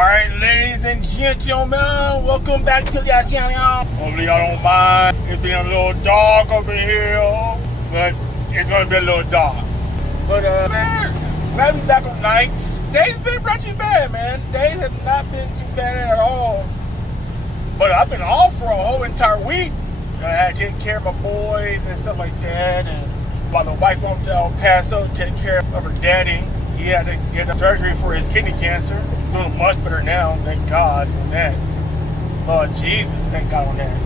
Alright, ladies and gentlemen, welcome back to the channel. Hopefully y'all don't mind. It's been a little dark over here, but it's gonna be a little dark. But man, glad to be back on nights. Days been not too bad, man. Days have not been too bad at all. But I've been off for a whole entire week. I had to take care of my boys and stuff like that, and while the wife went to El Paso to take care of her daddy, he had to get a surgery for his kidney cancer. Doing much better now, thank God on that. Lord Jesus, thank God on that.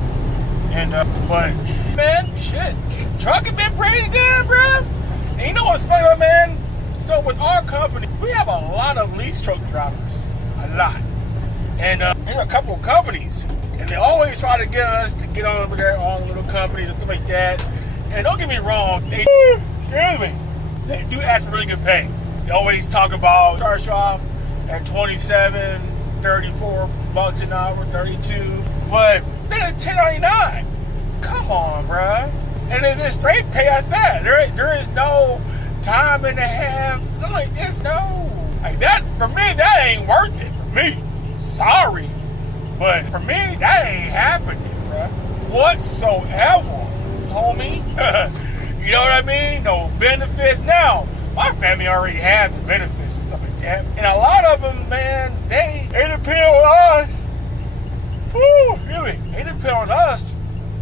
And but man, shit, truck has been pretty good, bro. And you know what's funny, man? So with our company, we have a lot of lease truck drivers, a lot. And there's a couple of companies, and they always try to get us to get on with their own little companies and stuff like that. And don't get me wrong, they do ask for really good pay. They always talk about start off at 27, 34 bucks an hour, 32. But then it's $10.99. Come on, bruh. And it's a straight pay at that. There is no time and a half. I'm like, there's no, like that, for me, that ain't worth it for me. Sorry. But for me, that ain't happening, bruh. Whatsoever, homie. You know what I mean? No benefits. Now, my family already has the benefits and stuff like that. And a lot of them, man, they depend on us. Woo, really. They depend on us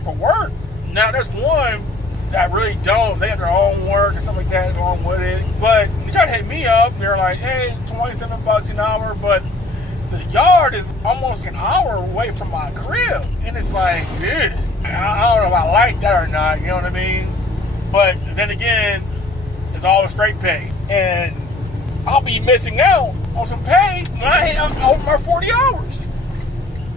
for work. Now, there's one that really don't. They have their own work and stuff like that along with it. But they try to hit me up. They're like, hey, 27 bucks an hour. But the yard is almost an hour away from my crib. And it's like, yeah, I don't know if I like that or not. You know what I mean? But then again, it's all straight pay. And I'll be missing out on some pay when I hit over my 40 hours.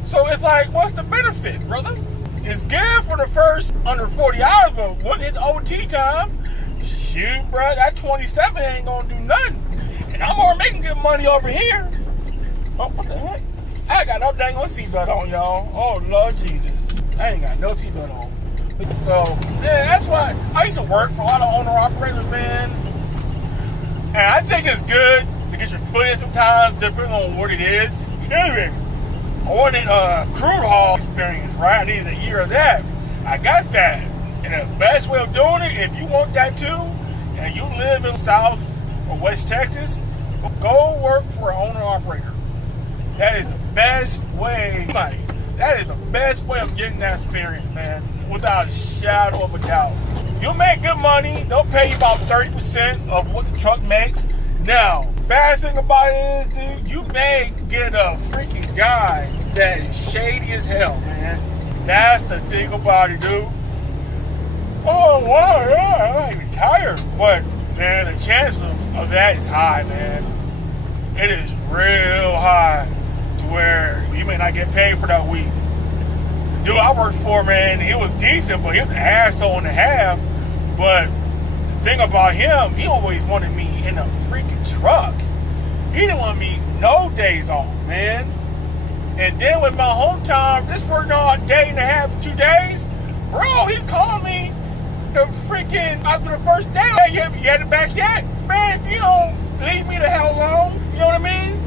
So it's like, what's the benefit, brother? It's good for the first under 40 hours, but when it's OT time, shoot, bro, that 27 ain't gonna do nothing. And I'm already making good money over here. Oh, what the heck? I got no dang on seatbelt on, y'all. Oh, Lord Jesus. I ain't got no seatbelt on. So, yeah, that's why I used to work for a lot of owner-operators, man. And I think it's good to get your foot in sometimes, depending on what it is. Anyway, I wanted a crude haul experience, right? I needed a year of that. I got that. And the best way of doing it, if you want that too, and you live in South or West Texas, go work for an owner-operator. That is the best way. That is the best way of getting that experience, man. Without a shadow of a doubt. You'll make good money. They'll pay you about 30% of what the truck makes. Now, bad thing about it is, dude, you may get a freaking guy that is shady as hell, man. That's the thing about it, dude. Oh, wow, yeah, I'm even tired. But, man, the chance of that is high, man. It is real high to where you may not get paid for that week. The dude I worked for, man, he was decent, but he was an asshole and a half. But the thing about him, he always wanted me in a freaking truck. He didn't want me no days off, man. And then with my home time, this working on a day and a half to 2 days, bro, he's calling me the freaking, after the first day, hey, you had it back yet? Man, you don't leave me the hell alone, you know what I mean?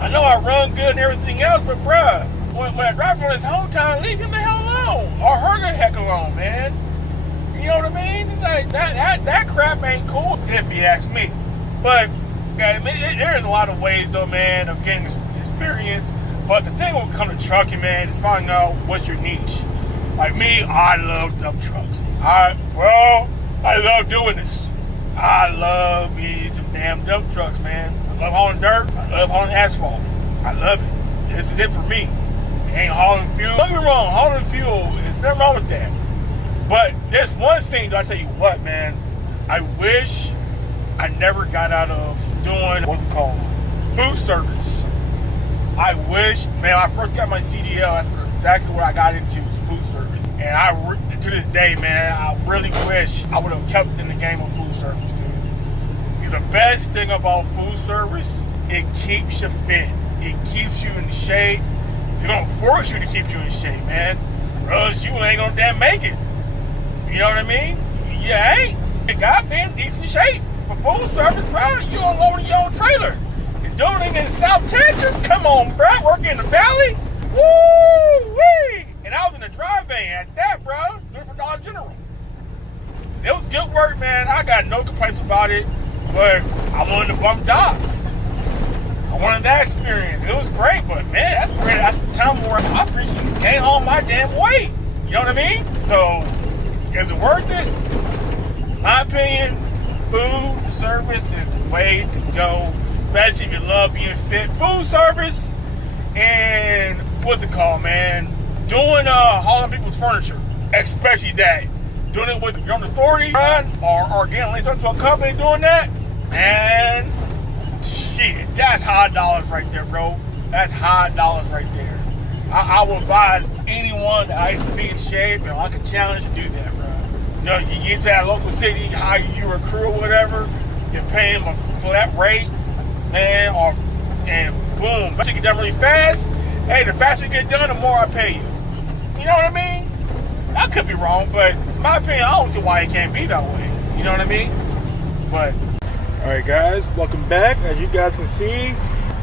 I know I run good and everything else, but bruh, when I drive on his home time, leave him the hell alone. Or her the heck alone, man. You know what I mean? It's like, that crap ain't cool, if you ask me. But, okay, there's a lot of ways, though, man, of getting experience. But the thing when it comes to trucking, man, is finding out what's your niche. Like me, I love dump trucks. I love doing this. I love me some damn dump trucks, man. I love hauling dirt. I love hauling asphalt. I love it. This is it for me. It ain't hauling fuel. Don't get me wrong, hauling fuel, there's nothing wrong with that. But there's one thing, I'll tell you what, man. I wish I never got out of doing, what's it called? Food service. I wish, man, when I first got my CDL, that's exactly what I got into, was food service. And to this day, man, I really wish I would have kept in the game of food service, dude. The best thing about food service, it keeps you fit. It keeps you in shape. They're going to force you to keep you in shape, man. Or else you ain't going to damn make it. You know what I mean? You ain't. You got to be in decent shape. For food service, bro, you unloading your own trailer. doing it in South Texas? Come on, bro. Working in the valley? Woo-wee! And I was in the drive van at that, bro. Doing for Dollar General. It was good work, man. I got no complaints about it. But I wanted to bump docks. I wanted that experience. It was great, but man, that's great. At the time where I freaking gained all my damn weight. You know what I mean? So, is it worth it? My opinion, food service is the way to go. Especially if you love being fit. Food service and what's it called, man? Doing hauling people's furniture. Especially that. Doing it with your own authority or getting linked up to a company doing that. And shit, that's high dollars right there, bro. That's high dollars right there. I would advise anyone that likes to be in shape and like a challenge to do that, bro. You know, you get to that local city, hire you a crew or whatever, you're paying them a flat rate, man, and boom, but you get done really fast. Hey, the faster you get done, the more I pay you. You know what I mean? I could be wrong, but in my opinion, I don't see why it can't be that way. You know what I mean? But alright guys, welcome back. As you guys can see,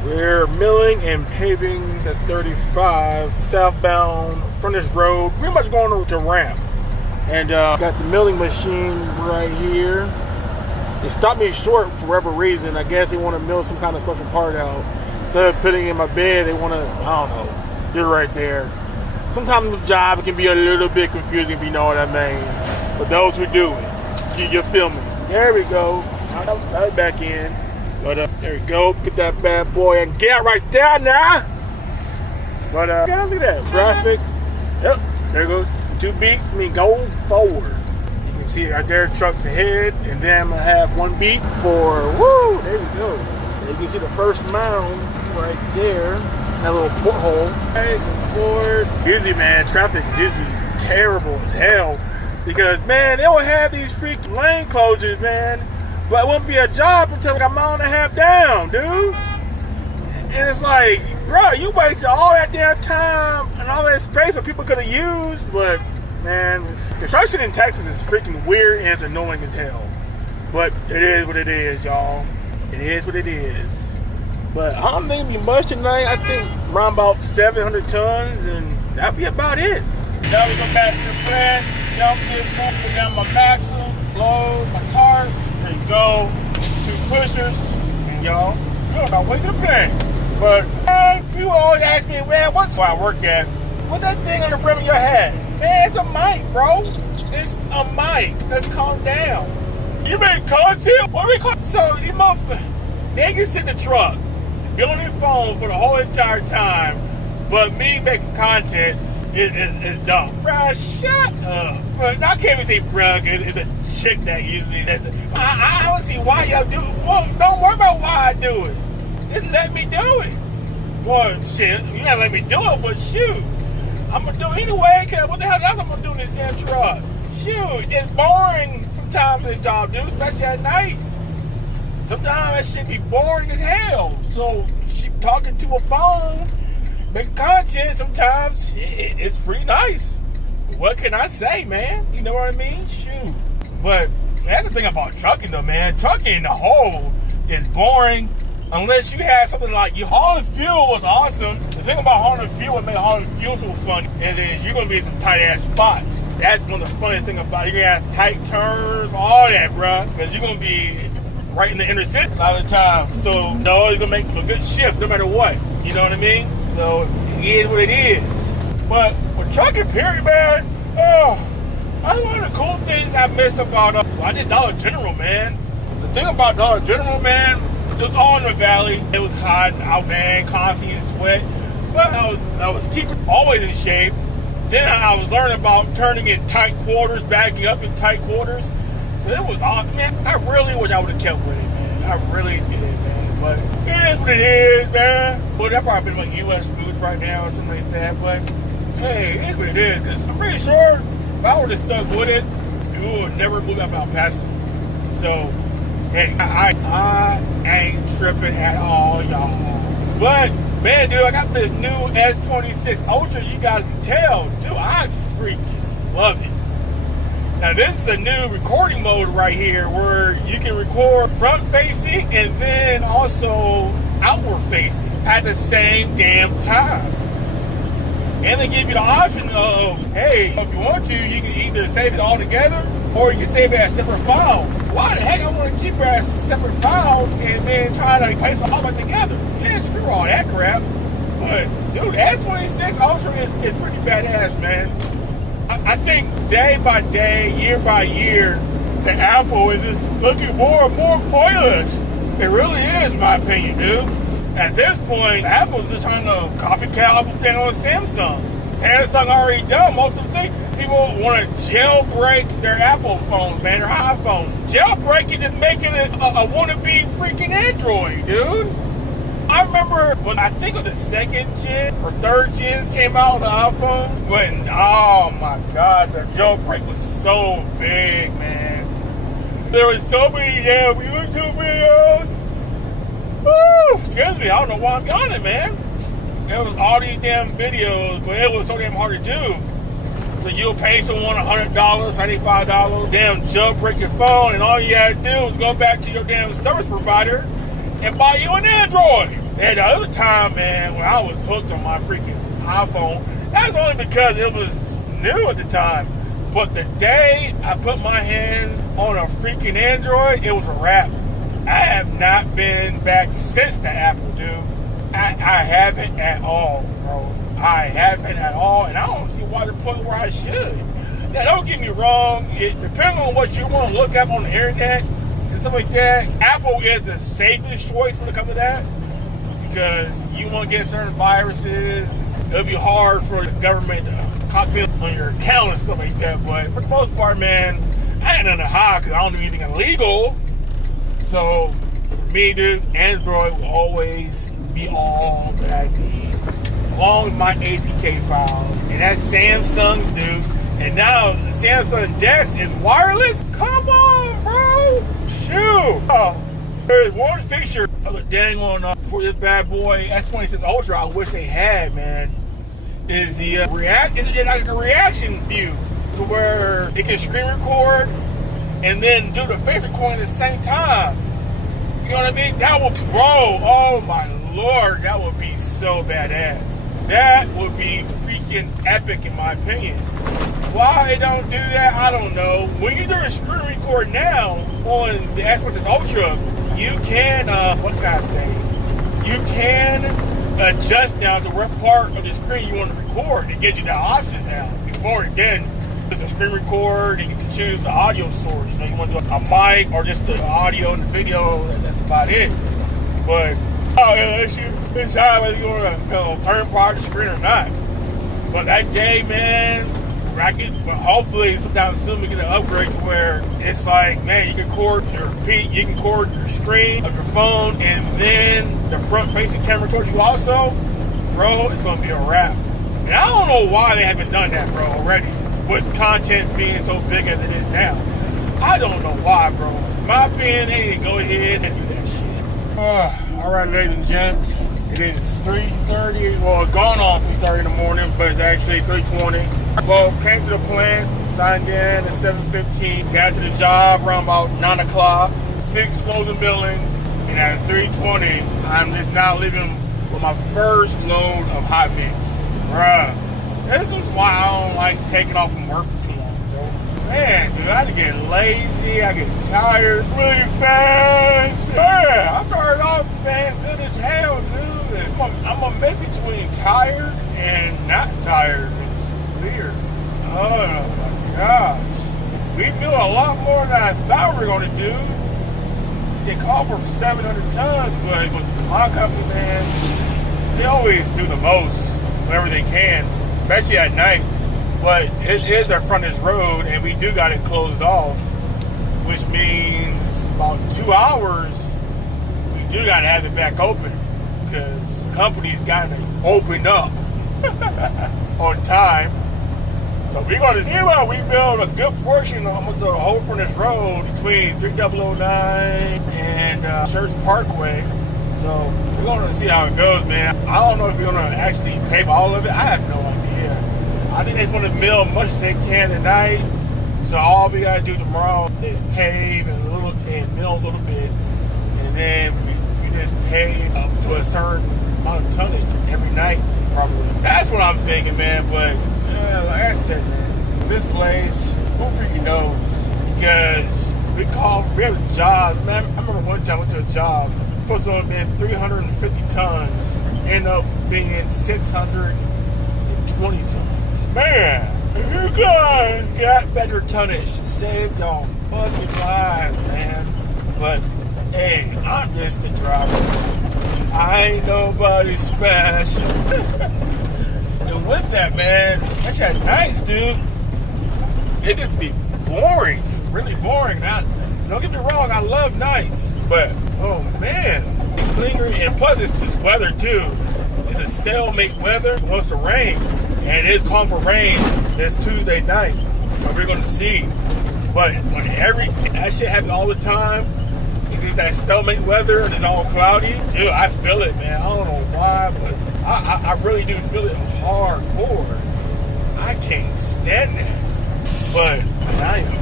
we're milling and paving the 35 southbound Frontage Road, pretty much going to ramp. And got the milling machine right here. It stopped me short for whatever reason. I guess they want to mill some kind of special part out. Instead of putting it in my bed, they want to, I don't know, do it right there. Sometimes the job it can be a little bit confusing if you know what I mean. But those who do it, you feel me. There we go. Right back in. But there we go. Get that bad boy and get right there now. But guys, look at that traffic. Yep, there goes 2 beats. I mean, go forward. You can see right there, trucks ahead, and then I'm gonna have 1 beat for woo. There we go. You can see the first mound right there. That little porthole. Hey, go forward. Busy, man. Traffic is terrible as hell because man, they will have these freaking lane closures, man. But it wouldn't be a job until like a mile and a half down, dude. And it's like, bro, you wasted all that damn time and all that space that people could have used. But, man, construction in Texas is freaking weird and it's annoying as hell. But it is what it is, y'all. It is what it is. But I don't think it'll be much tonight. I think around about 700 tons and that'll be about it. Now we go back to the plant. Y'all get put down my maxim, load, my tarp. There you go, 2 pushers, and y'all, you're about way to the plant. But people always ask me, man, what's where I work at? What's that thing on the brim of your hat? Man, it's a mic, bro. It's a mic. Let's calm down. You make content? What do we call it? So you they can sit in the truck, be on their phone for the whole entire time, but me making content is dumb. Bruh, shut up. But I can't even say bruh, it's a chick that usually does it. I don't see why y'all do it. Well, don't worry about why I do it. Just let me do it. Well, shit, you gotta let me do it, but shoot. I'm gonna do it anyway, cause what the hell else I'm gonna do in this damn truck? Shoot, it's boring sometimes this job, dude, especially at night. Sometimes that shit be boring as hell. So, she talking to a phone, making content, sometimes it's pretty nice. What can I say, man? You know what I mean? Shoot. But that's the thing about trucking, though, man. Trucking in the whole is boring unless you have something like you hauling fuel was awesome. The thing about hauling fuel, what made hauling fuel so fun, is that you're gonna be in some tight ass spots. That's one of the funniest things about it. You're gonna have tight turns, all that, bruh, because you're gonna be right in the inner city a lot of the time. So, no, you're gonna make a good shift no matter what. You know what I mean? So, it is what it is. But with trucking, period, man, that's one of the cool things I missed about, I did Dollar General, man. The thing about Dollar General, man, it was all in the valley. It was hot out, man, constantly in sweat. But I was keeping always in shape. Then I was learning about turning in tight quarters, backing up in tight quarters. So it was awesome, man. I really wish I would have kept with it, man. I really did, man. But it is what it is, man. But that probably been like U.S. foods right now or something like that. But hey, it is what it is. Because I'm pretty sure if I would have stuck with it, we would never move up out past it. So, hey, I ain't tripping at all, y'all. But, man, dude, I got this new S26 Ultra. You guys can tell, dude, I freaking love it. Now, this is a new recording mode right here where you can record front facing and then also outward facing at the same damn time. And they give you the option of, hey, if you want to, you can either save it all together or you can save it as a separate file. Why the heck I want to keep it as a separate file and then try to paste all of it together? Yeah, screw all that crap. But dude, S26 Ultra is pretty badass, man. I think day by day, year by year, the Apple is just looking more and more pointless. It really is, in my opinion, dude. At this point, Apple's just trying to copycat off of Samsung. Samsung already done most of the things. People want to jailbreak their Apple phones, man, their iPhone. Jailbreaking is making it a wannabe freaking Android, dude. I remember when I think of the second gen or third gens came out with the iPhone, when, oh my gosh, the jailbreak was so big, man. There was so many damn YouTube videos. Woo! Excuse me, I don't know why I'm yawning, man. There was all these damn videos, but it was so damn hard to do. So you'll pay someone $100, $95, damn jailbreak your phone, and all you had to do was go back to your damn service provider and buy you an Android. And the other time, man, when I was hooked on my freaking iPhone, that's only because it was new at the time. But the day I put my hands on a freaking Android, it was a wrap. I have not been back since the Apple, dude. I haven't at all, bro. I haven't at all, and I don't see why the point where I should. Now, don't get me wrong. It depends on what you want to look up on the internet and stuff like that. Apple is the safest choice when it comes to that, because you won't get certain viruses. It'll be hard for the government to copy on your account and stuff like that. But for the most part, man, I ain't nothing to hide because I don't do anything illegal. So, for me, dude, Android will always be all that I need, along with my APK file. And that's Samsung, dude. And now the Samsung Dex is wireless? Come on, bro. Shoot. Oh, there's one fixture of the dang on for this bad boy S26 Ultra I wish they had, man, is the it's like a reaction view to where it can screen record and then do the face recording at the same time. You know what I mean? That would, bro, oh my Lord, that would be so badass. That would be freaking epic in my opinion. Why they don't do that, I don't know. When you do a screen record now on the S26 Ultra, you can, what can I say? You can adjust now to what part of the screen you want to record. It gives you the options now. Before, again, it's a screen record, and you can choose the audio source. You know, you want to do a mic or just the audio and the video, that's about it. But, oh, yeah, you decide whether you want to turn part of the screen or not. But that day, man, but hopefully sometime soon we get an upgrade to where it's like, man, you can record your screen of your phone and then the front facing camera towards you also, bro, it's gonna be a wrap. And I don't know why they haven't done that, bro, already, with content being so big as it is now. I don't know why, bro. In my opinion, they need to go ahead and do that shit. All right, ladies and gents, it is 3:30. Well, it's gone on 3:30 in the morning, but it's actually 3:20. Well, came to the plant, signed in at 7:15, got to the job around about 9 o'clock, 6 closing billing, and at 3:20, I'm just now leaving with my first load of hot mix. Bruh, this is why I don't like taking off from work for too long, bro. Man, dude, I get lazy, I get tired really fast. Yeah, I started off, man, good as hell, dude. I'm a mix between tired and not tired. It's weird. Oh my gosh. We do a lot more than I thought we were going to do. They call for 700 tons, but with my company, man, they always do the most, whenever they can, especially at night. But it is our frontage road, and we do got it closed off, which means about 2 hours, we do got to have it back open, because companies got to open up on time. So we're going to see about we build a good portion of almost the whole frontage road between 3009 and Church Parkway. So we're going to see how it goes, man. I don't know if we're going to actually pave all of it. I have no idea. I think they just want to mill much as they can tonight. So all we got to do tomorrow is pave and mill a little bit. And then we just pave to a certain amount of tonnage every night, probably. That's what I'm thinking, man. But like I said, man, this place, who freaking knows? Because we have a job, man. I remember one time I went to a job, supposed to have been 350 tons, end up being 620 tons. Man, you guys got better tonnage to save y'all fucking lives, man. But hey, I'm just a driver. I ain't nobody special. And with that, man, that's that nice, dude. It gets to be boring, really boring. Now, don't get me wrong, I love nights, but oh man, it's lingering. And plus, it's this weather too. It's a stalemate weather. It wants to rain, and it is calling for rain this Tuesday night. So we're gonna see. But when that shit happens all the time, it's that stalemate weather and it's all cloudy. Dude, I feel it, man. I don't know why, but I really do feel it hardcore. I can't stand that. But man, I am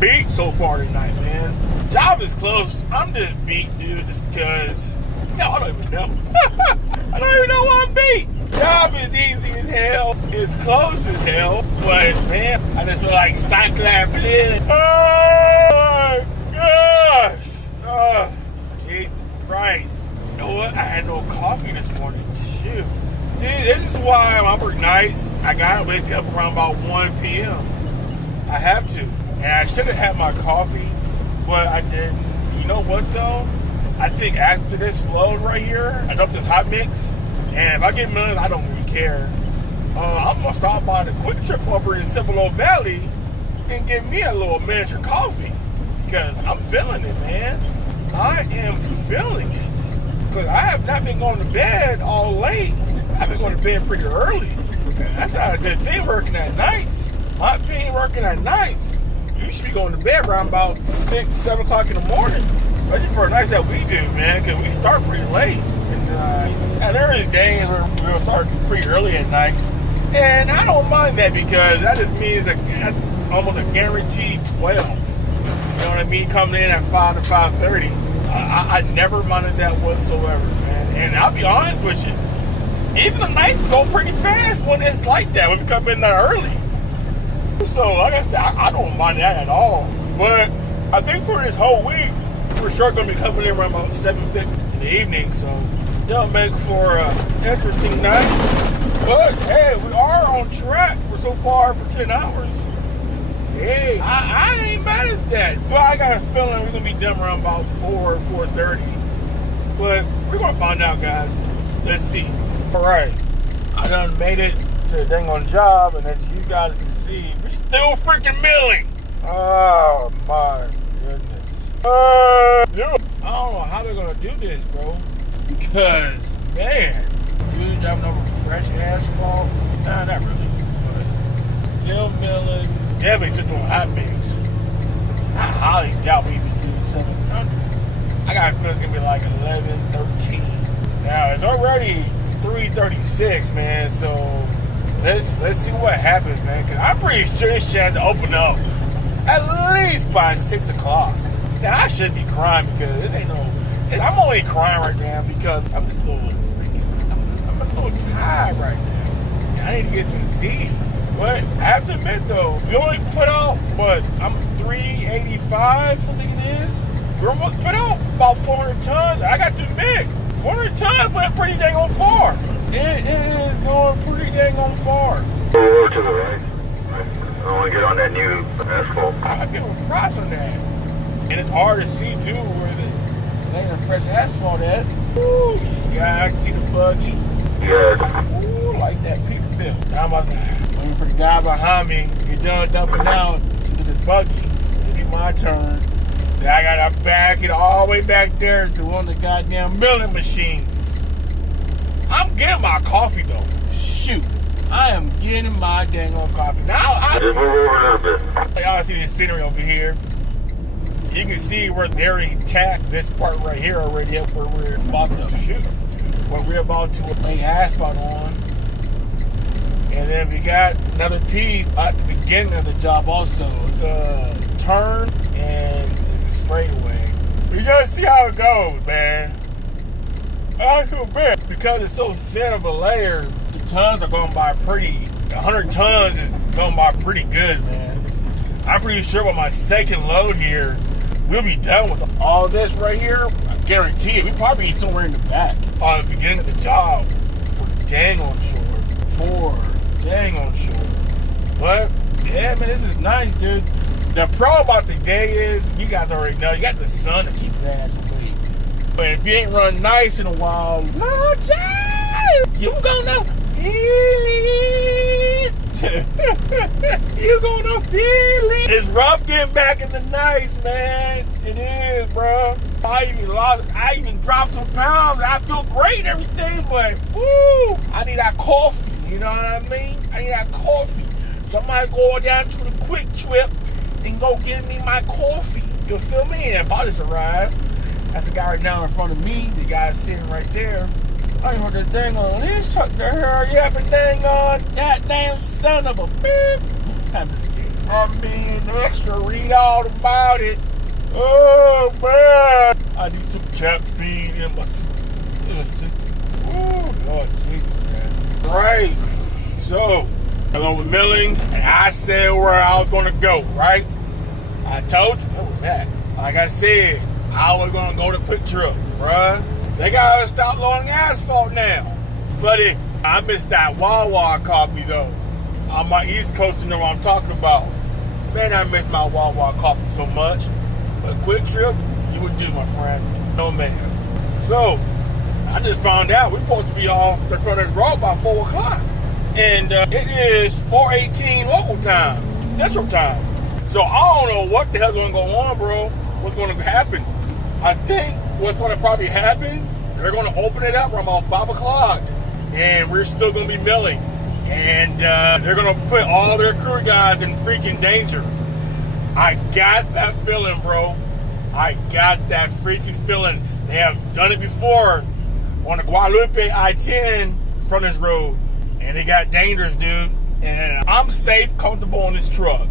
beat so far tonight, man. Job is close. I'm just beat, dude, just because. No, I don't even know. I don't even know why I'm beat. Job is easy as hell. It's close as hell. But man, I just feel like Cyclops. Oh my gosh. Oh, Jesus Christ. You know what? I had no coffee this morning. Shoot. See, this is why I work nights. I gotta wake up around about 1 p.m. I have to. And I should have had my coffee, but I didn't. You know what though? I think after this load right here, I dumped this hot mix. And if I get millions, I don't really care. I'm gonna stop by the Quick Trip over in Cibolo Valley and get me a little miniature coffee. Because I'm feeling it, man. I am feeling it. Because I have not been going to bed all late. I've been going to bed pretty early. And that's not a good thing working at nights. My opinion, working at nights, you should be going to bed around about 6, 7 o'clock in the morning. Especially for nights that we do, man, because we start pretty late at nights. And there is days where we'll start pretty early at nights. And I don't mind that because that just means that's almost a guaranteed 12. You know what I mean? Coming in at 5 to 5:30. I never minded that whatsoever, man. And I'll be honest with you, even the nights go pretty fast when it's like that, when we come in that early. So, like I said, I don't mind that at all. But I think for this whole week, we're sure going to be coming in around about 7:50 in the evening. So, that'll make for an interesting night. But, hey, we are on track for so far for 10 hours. Hey, I ain't mad at that. But I got a feeling we're going to be done around about 4:30. But we're going to find out, guys. Let's see. All right. I done made it to the dang on job, and as you guys can see, we're still freaking milling. Oh, my goodness. Dude, I don't know how they're going to do this, bro. Because, man, you driving over fresh asphalt? Nah, not really. But still milling. Definitely still doing hot mix. I highly doubt we even do 700. I got a feeling it's going to be like 11, 13. Now, it's already 3:36, man, so let's see what happens, man, because I'm pretty sure this shit has to open up at least by 6 o'clock. Now, I shouldn't be crying because this ain't no... I'm only crying right now because I'm just a little freaking... I'm a little tired right now. I need to get some Z. But I have to admit, though, we only put out, I'm 385, I think it is. We're almost put out about 400 tons. I got to admit, 400 tons went pretty dang on far. It is going pretty dang on far. A little to the right. I want to get on that new asphalt. I give them props on that. And it's hard to see, too, where the lane of fresh asphalt at. Ooh, yeah, I can see the buggy. Yeah. Ooh, like that people bill. Now I'm about to wait for the guy behind me to get done dumping out into the buggy. It'll be my turn. Then I gotta back it all the way back there to one of the goddamn milling machines. I'm getting my coffee though. Shoot. I am getting my dang on coffee. Now Just move over a little bit. y'all see this scenery over here. You can see where they already tacked this part right here already up where we're about to shoot. Where we're about to lay asphalt on. And then we got another piece at the beginning of the job also. It's a turn and it's a straightaway. You gotta see how it goes, man. I feel bad because it's so thin of a layer. The tons are going by pretty. 100 tons is going by pretty good, man. I'm pretty sure with my second load here, we'll be done with all this right here. I guarantee it. We probably be somewhere in the back on the beginning of the job for dang on shore. But yeah, man, this is nice, dude. The pro about the day is, you guys already know, you got the sun to keep your ass awake. But if you ain't run nice in a while, no chance, you gonna feel it. You gonna feel it. It's rough getting back in the nice, man. It is, bro. I even dropped some pounds. I feel great and everything, but woo, I need that coffee. You know what I mean? I need that coffee. So I might go down to the Quick Trip and go get me my coffee. You feel me? And about to arrive. That's the guy right now in front of me. The guy sitting right there. I ain't heard this dang on his truck to hurry up and dang on that damn son of a bitch. I'm just kidding. I'm being extra. Read all about it. Oh man, I need some cat feed in my system. Oh Lord Jesus, man. Right. So, hello with milling, and I said where I was gonna go. Right. I told you. What was that? Like I said, I was gonna go to Quick Trip, bruh. They gotta stop loading asphalt now. Buddy, I missed that Wawa coffee though. On my East Coast, you know what I'm talking about. Man, I miss my Wawa coffee so much. But Quick Trip, you would do, my friend. No man. So, I just found out we're supposed to be off the Frontage Road by 4 o'clock. And it is 4:18 local time, Central Time. So I don't know what the hell's gonna go on, bro. What's gonna happen? I think what's gonna probably happen, they're gonna open it up around about 5 o'clock. And we're still gonna be milling. And they're gonna put all their crew guys in freaking danger. I got that feeling, bro. I got that freaking feeling. They have done it before on the Guadalupe I-10 Frontage Road. And it got dangerous, dude. And I'm safe, comfortable on this truck.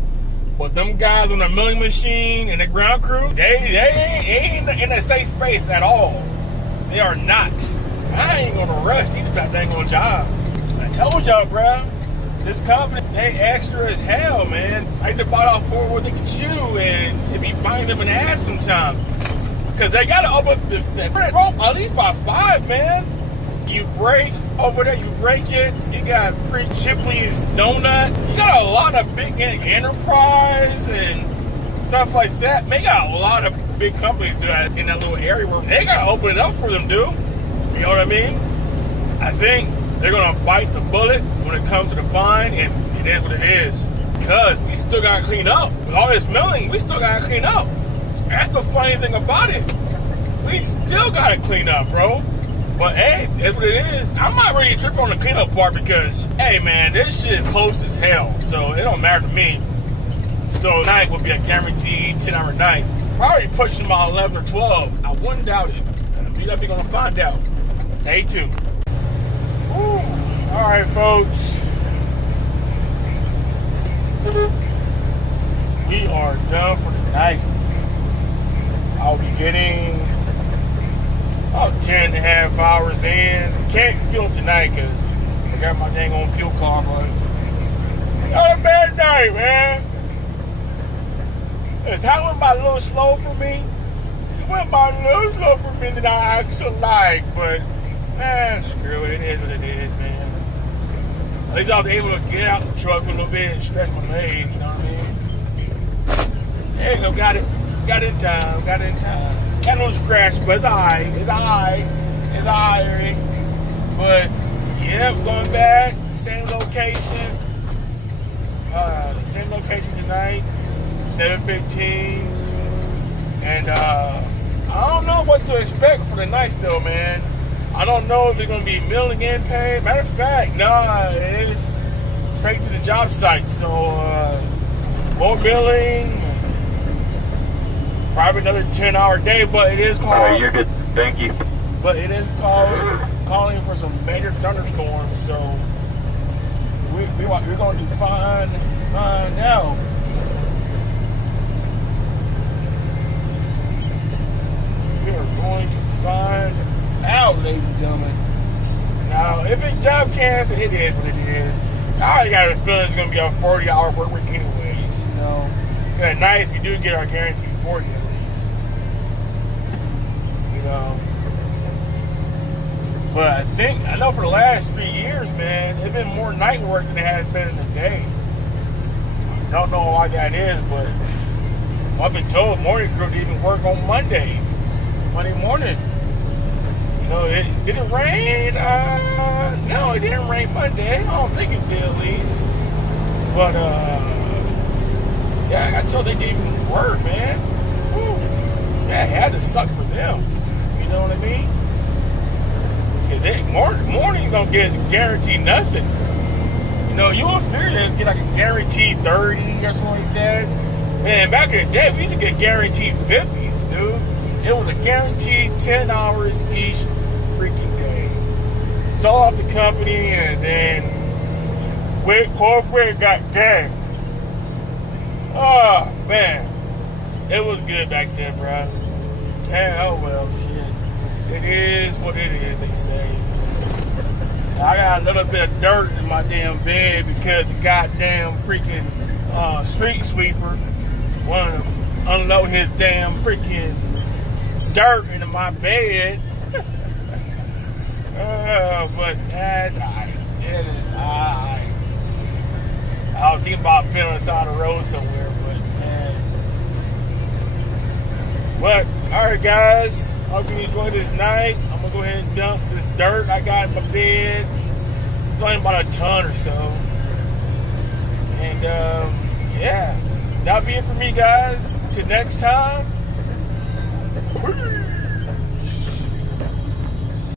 But them guys on the milling machine and the ground crew, they ain't in a safe space at all. They are not. I ain't gonna rush these type dang on job. I told y'all, bro. This company, they extra as hell, man. I just bought off for where they can chew, and it be biting them in the ass sometimes. Because they gotta open the rope at least by 5, man. You break over there, you break it. You got free Chipley's donut. You got a lot of big enterprise and stuff like that. Man, you got a lot of big companies do that in that little area where they gotta open it up for them, dude. You know what I mean? I think they're gonna bite the bullet when it comes to the fine, and it is what it is. Because we still gotta clean up. With all this milling, we still gotta clean up. That's the funny thing about it. We still gotta clean up, bro. But hey, that's what it is. I'm not really tripping on the cleanup part because, hey man, this shit is close as hell. So it don't matter to me. So tonight will be a guaranteed 10-hour night. Probably pushing about 11 or 12. I wouldn't doubt it. And we're definitely gonna find out. Stay tuned. Woo. All right, folks. We are done for the night. I'll be getting about 10.5 hours in. Can't fuel tonight because I got my dang on fuel car, but not a bad night, man. It's how it went by a little slow for me. It went by a little slow for me than I actually like, but man, screw it. It is what it is, man. At least I was able to get out the truck for a little bit and stretch my legs, you know what I mean? There you go, got it. Got it in time, got it in time. Got a little scratch, but it's alright. It's alright. It's alright. But yeah, we're going back. Same location. Same location tonight. 7:15. And I don't know what to expect for the night though, man. I don't know if it's gonna be milling and pay. Matter of fact, nah, it is straight to the job site. So more milling. Probably another 10-hour day, but it is called. All right, you're good. Thank you. But it is calling for some major thunderstorms, so we're going to find out. We are going to find now, ladies and gentlemen. Now, if it's job cancel, it is what it is. I already got a feeling it's going to be a 40-hour work week anyways, you know. At night, we do get our guaranteed 40 at least. You know. But I know for the last 3 years, man, it's been more night work than it has been in the day. I don't know why that is, but I've been told morning crew to even work on Monday morning. You know, did it rain? No, it didn't rain Monday. I don't think it did, at least. But, yeah, I got told they didn't even work, man. Whew. That had to suck for them. You know what I mean? Morning don't get guaranteed nothing. You know, you will figure they'd get like a guaranteed 30 or something like that. Man, back in the day, we used to get guaranteed 50s, dude. It was a guaranteed 10 hours each freaking day. Sold off the company and then went corporate and got gang. Oh, man. It was good back then, bro. Man, oh well, shit. It is what it is, they say. I got a little bit of dirt in my damn bed because the goddamn freaking street sweeper wanted to unload his damn freaking dirt into my bed. But that's alright. It is alright. I was thinking about being on the side of the road somewhere, but man. But, alright guys. Hope you enjoy this night. I'm going to go ahead and dump this dirt I got in my bed. It's only about a ton or so. And, yeah. That'll be it for me, guys. Till next time. Peace.